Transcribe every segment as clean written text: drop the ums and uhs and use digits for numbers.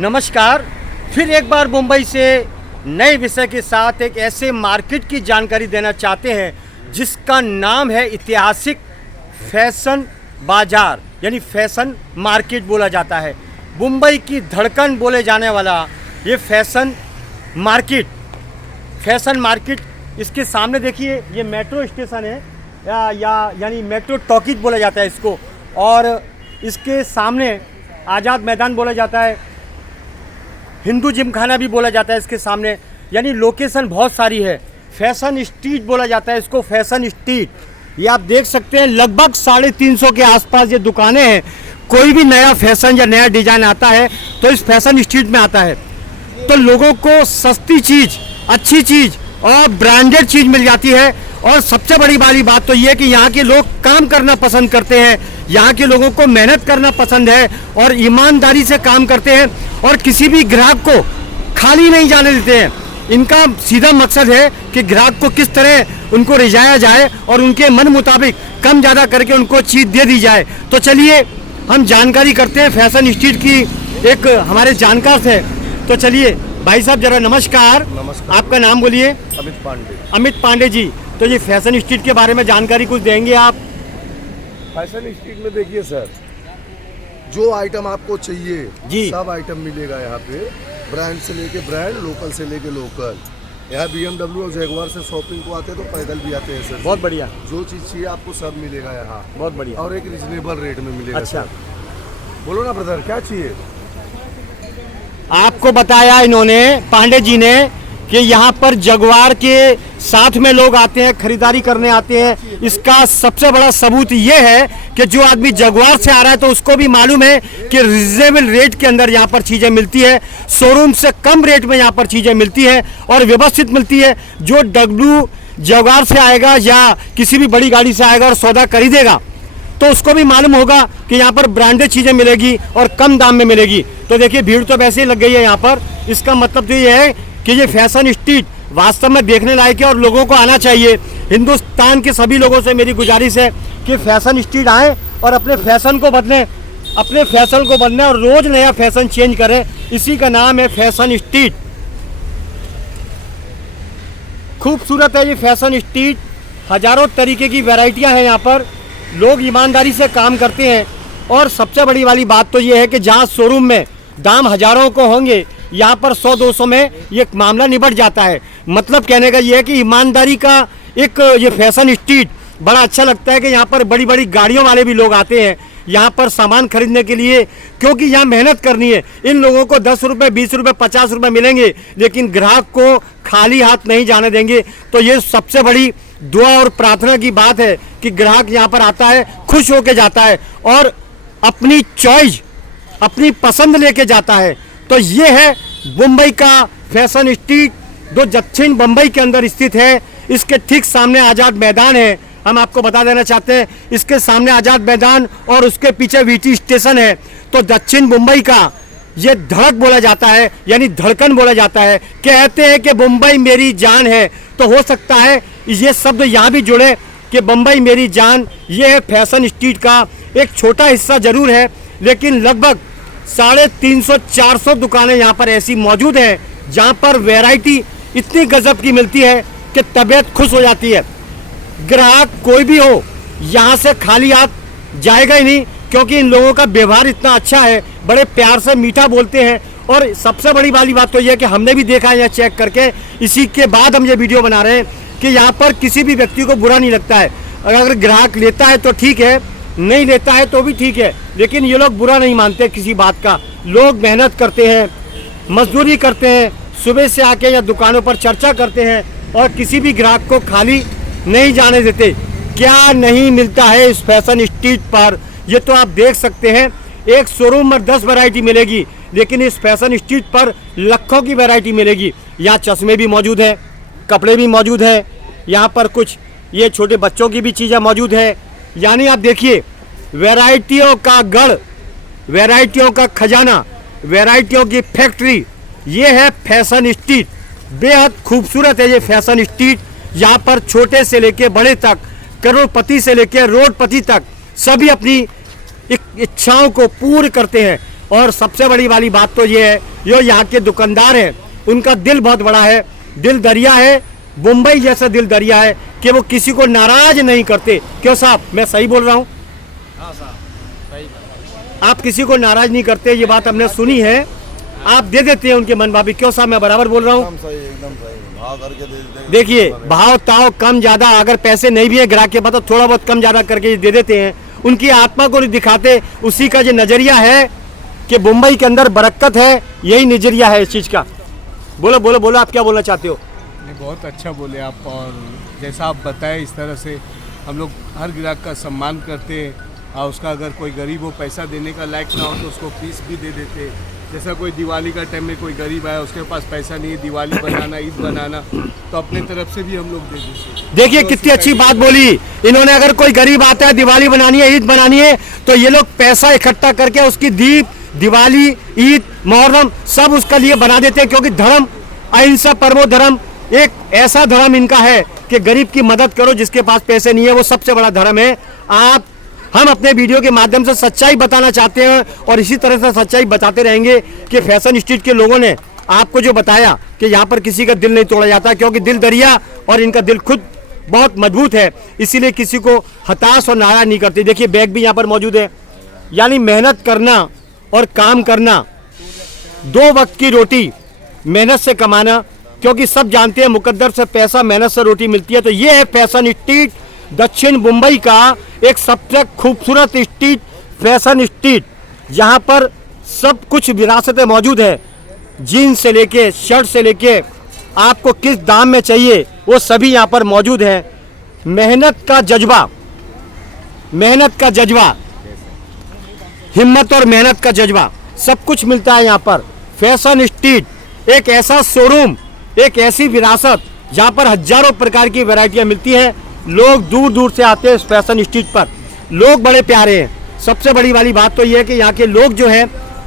नमस्कार। फिर एक बार मुंबई से नए विषय के साथ एक ऐसे मार्केट की जानकारी देना चाहते हैं जिसका नाम है ऐतिहासिक फैशन बाज़ार, यानी फैशन मार्केट बोला जाता है। मुंबई की धड़कन बोले जाने वाला ये फैशन मार्केट, इसके सामने देखिए ये मेट्रो स्टेशन है यानी मेट्रो टॉकीज बोला जाता है इसको, और इसके सामने आज़ाद मैदान बोला जाता है, हिंदू जिमखाना भी बोला जाता है इसके सामने, यानी लोकेशन बहुत सारी है। फैशन स्ट्रीट बोला जाता है इसको, फैशन स्ट्रीट। ये आप देख सकते हैं लगभग 350 के आसपास ये दुकानें हैं। कोई भी नया फैशन या नया डिज़ाइन आता है तो इस फैशन स्ट्रीट में आता है, तो लोगों को सस्ती चीज़, अच्छी चीज़ और ब्रांडेड चीज़ मिल जाती है। और सबसे बड़ी वाली बात तो ये है कि यहाँ के लोग काम करना पसंद करते हैं, यहाँ के लोगों को मेहनत करना पसंद है और ईमानदारी से काम करते हैं और किसी भी ग्राहक को खाली नहीं जाने देते हैं। इनका सीधा मकसद है कि ग्राहक को किस तरह उनको रिझाया जाए और उनके मन मुताबिक कम ज़्यादा करके उनको चीज़ दे दी जाए। तो चलिए हम जानकारी करते हैं फैशन स्ट्रीट की, एक हमारे जानकार से। तो चलिए भाई साहब जरा नमस्कार। नमस्कार। आपका नाम बोलिए। अमित पांडे। अमित पांडे जी, तो ये फैशन स्ट्रीट के बारे में जानकारी कुछ देंगे आप? फैशन स्ट्रीट में देखिए सर, जो आइटम आपको चाहिए जी, सब आइटम मिलेगा यहाँ पे, ब्रांड से लेके ब्रांड, लोकल से लेके लोकल। यहाँ BMW और जैगुआर से शॉपिंग को आते हैं तो पैदल भी आते हैं सर। बहुत बढ़िया। जो चीज़ चाहिए आपको सब मिलेगा यहाँ, बहुत बढ़िया, और एक रिजनेबल रेट में मिलेगा। अच्छा सर बोलो ना ब्रदर, क्या चाहिए? आपको बताया इन्होंने, पांडे जी ने, कि यहाँ पर जगुआर के साथ में लोग आते हैं, खरीदारी करने आते हैं। इसका सबसे बड़ा सबूत ये है कि जो आदमी जगुआर से आ रहा है तो उसको भी मालूम है कि रिजनेबल रेट के अंदर यहाँ पर चीज़ें मिलती है, शोरूम से कम रेट में यहाँ पर चीज़ें मिलती है और व्यवस्थित मिलती है। जो जगुआर से आएगा या किसी भी बड़ी गाड़ी से आएगा और सौदा खरीदेगा तो उसको भी मालूम होगा कि यहाँ पर ब्रांडेड चीज़ें मिलेगी और कम दाम में मिलेगी। तो देखिए भीड़ तो वैसे ही लग गई है यहाँ पर। इसका मतलब तो ये है कि ये फैशन स्ट्रीट वास्तव में देखने लायक है और लोगों को आना चाहिए। हिंदुस्तान के सभी लोगों से मेरी गुजारिश है कि फैशन स्ट्रीट आएँ और अपने फैशन को बदलें, और रोज़ नया फैशन चेंज करें। इसी का नाम है फैशन स्ट्रीट। खूबसूरत है ये फैशन स्ट्रीट, हज़ारों तरीके की वैरायटियाँ हैं यहाँ पर, लोग ईमानदारी से काम करते हैं। और सबसे बड़ी वाली बात तो ये है कि जहाँ शोरूम में दाम हज़ारों को होंगे, यहाँ पर 100-200 में ये मामला निबट जाता है। मतलब कहने का ये है कि ईमानदारी का एक ये फैशन स्ट्रीट बड़ा अच्छा लगता है कि यहाँ पर बड़ी बड़ी गाड़ियों वाले भी लोग आते हैं यहाँ पर सामान खरीदने के लिए, क्योंकि यहाँ मेहनत करनी है। इन लोगों को 10 रुपये, 20 रुपये, 50 रुपये मिलेंगे, लेकिन ग्राहक को खाली हाथ नहीं जाने देंगे। तो ये सबसे बड़ी दुआ और प्रार्थना की बात है कि ग्राहक यहाँ पर आता है, खुश होकर जाता है और अपनी चॉइस, अपनी पसंद लेके जाता है। तो ये है मुंबई का फैशन स्ट्रीट, जो दक्षिण मुंबई के अंदर स्थित है। इसके ठीक सामने आज़ाद मैदान है। हम आपको बता देना चाहते हैं, इसके सामने आज़ाद मैदान और उसके पीछे वीटी स्टेशन है। तो दक्षिण मुंबई का ये धड़क बोला जाता है, यानी धड़कन बोला जाता है। कहते हैं कि मुंबई मेरी जान है, तो हो सकता है ये शब्द यहाँ भी जुड़े कि मुंबई मेरी जान। ये है फैशन स्ट्रीट का एक छोटा हिस्सा जरूर है, लेकिन लगभग 350-400 दुकानें यहाँ पर ऐसी मौजूद हैं जहाँ पर वैरायटी इतनी गजब की मिलती है कि तबीयत खुश हो जाती है। ग्राहक कोई भी हो यहाँ से खाली हाथ जाएगा ही नहीं, क्योंकि इन लोगों का व्यवहार इतना अच्छा है, बड़े प्यार से मीठा बोलते हैं। और सबसे बड़ी वाली बात तो यह है कि हमने भी देखा है यहाँ चेक करके, इसी के बाद हम ये वीडियो बना रहे हैं कि यहाँ पर किसी भी व्यक्ति को बुरा नहीं लगता है। अगर ग्राहक लेता है तो ठीक है, नहीं लेता है तो भी ठीक है, लेकिन ये लोग बुरा नहीं मानते किसी बात का। लोग मेहनत करते हैं, मजदूरी करते हैं, सुबह से आके या दुकानों पर चर्चा करते हैं और किसी भी ग्राहक को खाली नहीं जाने देते। क्या नहीं मिलता है इस फैशन स्ट्रीट पर, ये तो आप देख सकते हैं। एक शोरूम में 10 वैरायटी मिलेगी, लेकिन इस फैशन स्ट्रीट पर लाखों की वैरायटी मिलेगी। यहाँ चश्मे भी मौजूद हैं, कपड़े भी मौजूद हैं, यहाँ पर कुछ ये छोटे बच्चों की भी चीज़ें मौजूद है। यानी आप देखिए, वैरायटियों का गढ़, वैरायटियों का खजाना, वैरायटियों की फैक्ट्री, ये है फैशन स्ट्रीट। बेहद खूबसूरत है ये फैशन स्ट्रीट। यहाँ पर छोटे से लेके बड़े तक, करोड़पति से लेके रोडपति तक सभी अपनी इच्छाओं को पूर्ण करते हैं और सबसे बड़ी वाली बात तो ये है, जो यहाँ के दुकानदार हैं उनका दिल बहुत बड़ा है, दिल दरिया है, मुंबई जैसा दिल दरिया है कि वो किसी को नाराज नहीं करते। क्यों साहब, मैं सही बोल रहा हूँ? हाँ साहब, सही बात। आप किसी को नाराज नहीं करते, ये बात हमने सुनी है। आप दे देते हैं उनके मन भाभी। क्यों साहब, मैं बराबर बोल रहा हूँ? एकदम सही भाव करके दे देते। देखिए, भाव ताव कम ज्यादा, अगर पैसे नहीं भी है ग्राहक के पास तो थोड़ा बहुत कम ज्यादा करके दे देते हैं। उनकी आत्मा को नहीं दिखाते। उसी का जो नजरिया है कि मुंबई के अंदर बरकत है, यही नजरिया है इस चीज का। बोलो बोलो बोलो, आप क्या बोलना चाहते हो? नहीं, बहुत अच्छा बोले आप। और जैसा आप बताए इस तरह से हम लोग हर ग्राहक का सम्मान करते हैं, और उसका अगर कोई गरीब हो, पैसा देने का लायक ना हो तो उसको फीस भी दे देते हैं। जैसा कोई दिवाली का टाइम में कोई गरीब आया, उसके पास पैसा नहीं है दिवाली बनाना, ईद बनाना, तो अपने तरफ से भी हम लोग दे देते हैं। देखिए कितनी अच्छी बात बोली इन्होंने। अगर कोई गरीब आता है, दिवाली बनानी है, ईद बनानी है, तो ये लोग पैसा इकट्ठा करके उसकी दीप, दिवाली, ईद, मुहर्रम सब उसका लिए बना देते हैं। क्योंकि धर्म अहिंसा परमो धर्म, एक ऐसा धर्म इनका है कि गरीब की मदद करो। जिसके पास पैसे नहीं है वो सबसे बड़ा धर्म है। हम अपने वीडियो के माध्यम से सच्चाई बताना चाहते हैं और इसी तरह से सच्चाई बताते रहेंगे कि फैशन स्ट्रीट के लोगों ने आपको जो बताया कि यहाँ पर किसी का दिल नहीं तोड़ा जाता, क्योंकि दिल दरिया और इनका दिल खुद बहुत मजबूत है, इसीलिए किसी को हताश और नाराज नहीं करते। देखिए बैग भी यहाँ पर मौजूद है। यानी मेहनत करना और काम करना, 2 वक्त की रोटी मेहनत से कमाना, क्योंकि सब जानते हैं मुकद्दर से पैसा, मेहनत से रोटी मिलती है। तो ये है फैशन स्ट्रीट, दक्षिण मुंबई का एक सबसे खूबसूरत स्ट्रीट, फैशन स्ट्रीट, जहां पर सब कुछ विरासतें मौजूद है। जीन्स से लेके शर्ट से लेके आपको किस दाम में चाहिए वो सभी यहाँ पर मौजूद है। मेहनत का जज्बा, मेहनत का जज्बा, हिम्मत और मेहनत का जज्बा, सब कुछ मिलता है यहाँ पर। फैशन स्ट्रीट एक ऐसा शोरूम, एक ऐसी विरासत जहाँ पर हजारों प्रकार की वैरायटियाँ मिलती हैं। लोग दूर दूर से आते हैं इस फैशन स्ट्रीट पर। लोग बड़े प्यारे हैं। सबसे बड़ी वाली बात तो ये है कि यहाँ के लोग जो हैं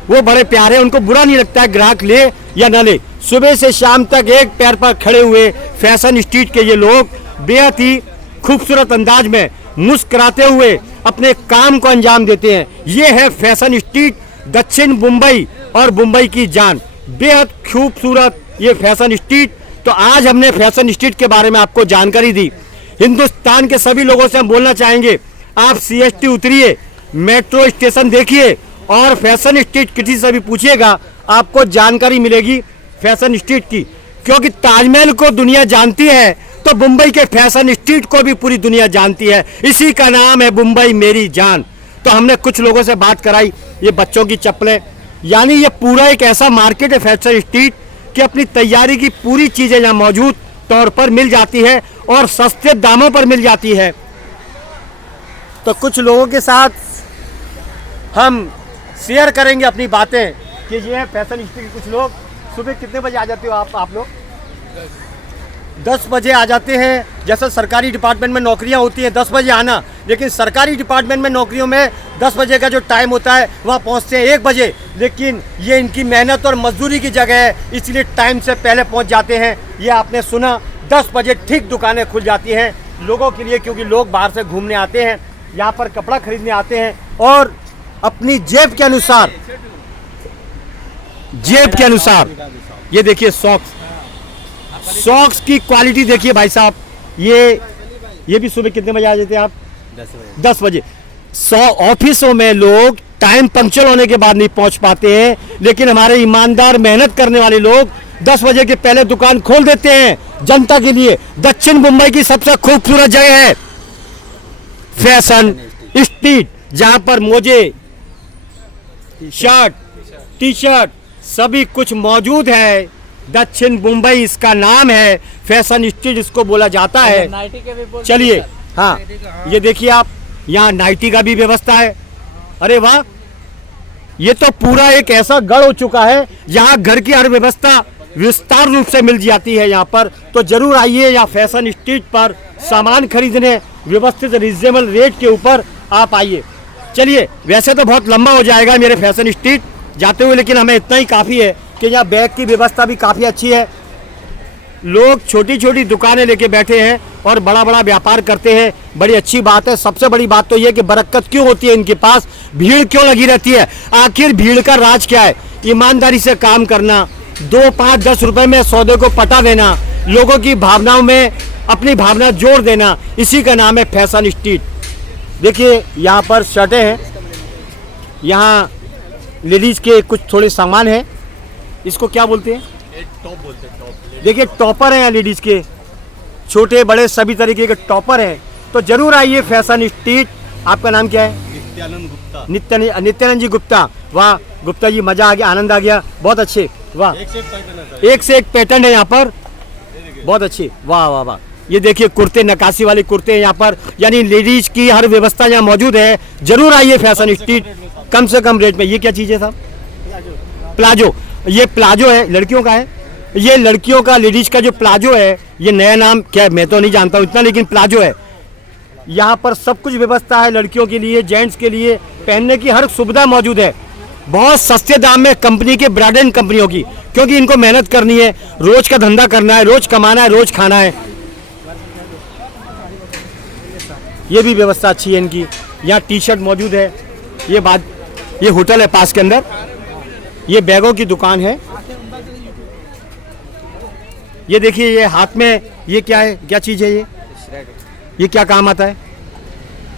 वो बड़े प्यारे हैं। उनको बुरा नहीं लगता है ग्राहक ले या न ले। सुबह से शाम तक एक पैर पर खड़े हुए फैशन स्ट्रीट के ये लोग बेहद ही खूबसूरत अंदाज में मुस्कुराते हुए अपने काम को अंजाम देते हैं। ये है फैशन स्ट्रीट, दक्षिण मुंबई और मुंबई की जान। बेहद खूबसूरत ये फैशन स्ट्रीट। तो आज हमने फैशन स्ट्रीट के बारे में आपको जानकारी दी। हिंदुस्तान के सभी लोगों से हम बोलना चाहेंगे, आप CST उतरिए, मेट्रो स्टेशन देखिए और फैशन स्ट्रीट किसी से भी पूछिएगा, आपको जानकारी मिलेगी फैशन स्ट्रीट की। क्योंकि ताजमहल को दुनिया जानती है तो मुंबई के फैशन स्ट्रीट को भी पूरी दुनिया जानती है। इसी का नाम है मुंबई मेरी जान। तो हमने कुछ लोगों से बात कराई। ये बच्चों की चप्पलें, यानी ये पूरा एक ऐसा मार्केट है फैशन स्ट्रीट कि अपनी तैयारी की पूरी चीज़ें यहाँ मौजूद तौर पर मिल जाती है और सस्ते दामों पर मिल जाती है। तो कुछ लोगों के साथ हम शेयर करेंगे अपनी बातें कि ये है फैशन स्ट्रीट के कुछ लोग। सुबह कितने बजे आ जाते हो आप लोग? 10 बजे आ जाते हैं। जैसे सरकारी डिपार्टमेंट में नौकरियां होती हैं 10 बजे आना, लेकिन सरकारी डिपार्टमेंट में नौकरियों में 10 बजे का जो टाइम होता है वहाँ पहुँचते हैं 1 बजे। लेकिन ये इनकी मेहनत और मजदूरी की जगह है, इसलिए टाइम से पहले पहुँच जाते हैं। ये आपने सुना, 10 बजे ठीक दुकानें खुल जाती हैं लोगों के लिए, क्योंकि लोग बाहर से घूमने आते हैं, यहाँ पर कपड़ा खरीदने आते हैं और अपनी जेब के अनुसार, जेब के अनुसार ये देखिए सॉक्स की क्वालिटी देखिए भाई साहब। ये भी सुबह कितने बजे आ जाते हैं आप? 10 बजे। 100 ऑफिसों में लोग टाइम पंक्चुअल होने के बाद नहीं पहुंच पाते हैं, लेकिन हमारे ईमानदार मेहनत करने वाले लोग 10 बजे के पहले दुकान खोल देते हैं जनता के लिए। दक्षिण मुंबई की सबसे खूबसूरत जगह है फैशन स्ट्रीट, जहां पर मोजे, शर्ट, टी शर्ट सभी कुछ मौजूद है। दक्षिण मुंबई इसका नाम है, फैशन स्ट्रीट इसको बोला जाता है। चलिए, हाँ ये देखिए आप, यहाँ नाइटी का भी व्यवस्था है। अरे वाह, ये तो पूरा एक ऐसा गढ़ हो चुका है जहाँ घर की हर व्यवस्था विस्तार रूप से मिल जाती है यहाँ पर। तो जरूर आइए यहाँ फैशन स्ट्रीट पर सामान खरीदने, व्यवस्थित रिजनेबल रेट के ऊपर आप आइए। चलिए, वैसे तो बहुत लंबा हो जाएगा मेरे फैशन स्ट्रीट जाते हुए, लेकिन हमें इतना ही काफ़ी है कि यहाँ बैग की व्यवस्था भी काफ़ी अच्छी है। लोग छोटी छोटी दुकानें लेके बैठे हैं और बड़ा बड़ा व्यापार करते हैं, बड़ी अच्छी बात है। सबसे बड़ी बात तो ये कि बरकत क्यों होती है इनके पास, भीड़ क्यों लगी रहती है, आखिर भीड़ का राज क्या है? ईमानदारी से काम करना, 2, 5, 10 रुपए में सौदे को पटा देना, लोगों की भावनाओं में अपनी भावना जोड़ देना, इसी का नाम है फैशन स्ट्रीट। देखिए यहाँ पर शर्टें हैं, यहाँ लेडीज के कुछ थोड़े सामान हैं, इसको क्या बोलते हैं? टॉप बोलते हैं, टॉप। देखिए टॉपर हैं यहाँ लेडीज के, छोटे बड़े सभी तरीके के टॉपर हैं। तो जरूर आइए फैशन स्ट्रीट। आपका नाम क्या है? नित्यानंद गुप्ता। नित्यानंद जी गुप्ता। वाह गुप्ता जी, मजा आ गया, आनंद आ गया, बहुत अच्छे। वाह, एक से एक पैटर्न है सर। एक से एक पैटर्न है यहाँ पर, बहुत अच्छे। वाह वाह वाह, ये देखिए कुर्ते, नक्काशी वाले कुर्ते हैं यहाँ पर, यानी लेडीज की हर व्यवस्था यहाँ मौजूद है। जरूर आइए फैशन स्ट्रीट, कम से कम रेट में। ये क्या चीज़ है साहब? प्लाजो। ये प्लाजो है, लड़कियों का है। ये लड़कियों का, लेडीज का जो प्लाजो है, ये नया नाम क्या है मैं तो नहीं जानता हूँ इतना, लेकिन प्लाजो है। यहाँ पर सब कुछ व्यवस्था है लड़कियों के लिए, जेंट्स के लिए, पहनने की हर सुविधा मौजूद है। बहुत सस्ते दाम में कंपनी के, ब्रांडेड कंपनियों की, क्योंकि इनको मेहनत करनी है, रोज का धंधा करना है, रोज कमाना है, रोज खाना है। ये भी व्यवस्था अच्छी है इनकी। यहाँ टी शर्ट मौजूद है। ये होटल है पास के अंदर। ये बैगों की दुकान है। ये देखिए, ये हाथ में ये क्या है, क्या चीज़ है ये क्या काम आता है?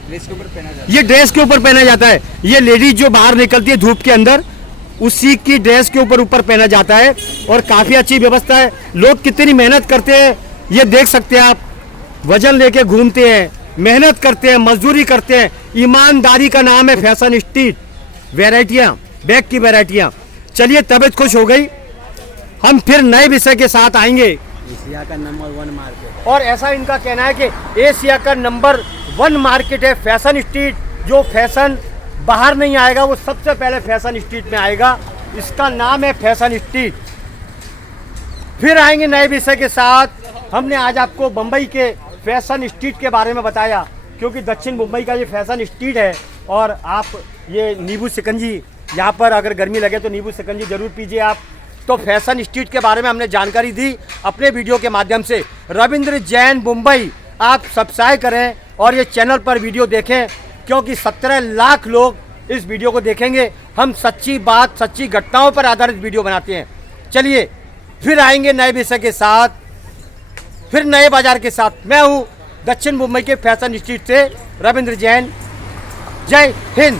ड्रेस के ऊपर पहना जाता है। ये ड्रेस के ऊपर पहना जाता है। ये लेडीज जो बाहर निकलती है धूप के अंदर, उसी की ड्रेस के ऊपर पहना जाता है। और काफ़ी अच्छी व्यवस्था है। लोग कितनी मेहनत करते हैं ये देख सकते हैं आप। वजन लेके घूमते हैं, मेहनत करते हैं, मजदूरी करते हैं। ईमानदारी का नाम है फैशन स्ट्रीट। वैरायटियाँ, बैग की वैरायटियाँ। चलिए, तबीयत खुश हो गई, हम फिर नए विषय के साथ आएंगे। एशिया का नंबर 1 मार्केट। और ऐसा इनका कहना है कि एशिया का नंबर 1 मार्केट है फैशन स्ट्रीट। जो फैशन बाहर नहीं आएगा वो सबसे पहले फैशन स्ट्रीट में आएगा। इसका नाम है फैशन स्ट्रीट। फिर आएंगे नए विषय के साथ। हमने आज आपको मुंबई के फैशन स्ट्रीट के बारे में बताया, क्योंकि दक्षिण मुंबई का ये फैशन स्ट्रीट है। और आप ये नींबू शिकंजी, यहाँ पर अगर गर्मी लगे तो नींबू शिकंजी जरूर पीजिए आप। तो फैशन स्ट्रीट के बारे में हमने जानकारी दी अपने वीडियो के माध्यम से। रविंद्र जैन मुंबई आप सब्सक्राइब करें और ये चैनल पर वीडियो देखें, क्योंकि 17 लाख लोग इस वीडियो को देखेंगे। हम सच्ची बात, सच्ची घटनाओं पर आधारित वीडियो बनाते हैं। चलिए, फिर आएंगे नए विषय के साथ, फिर नए बाजार के साथ। मैं हूँ दक्षिण मुंबई के फैशन स्ट्रीट से रविंद्र जैन। जय हिंद।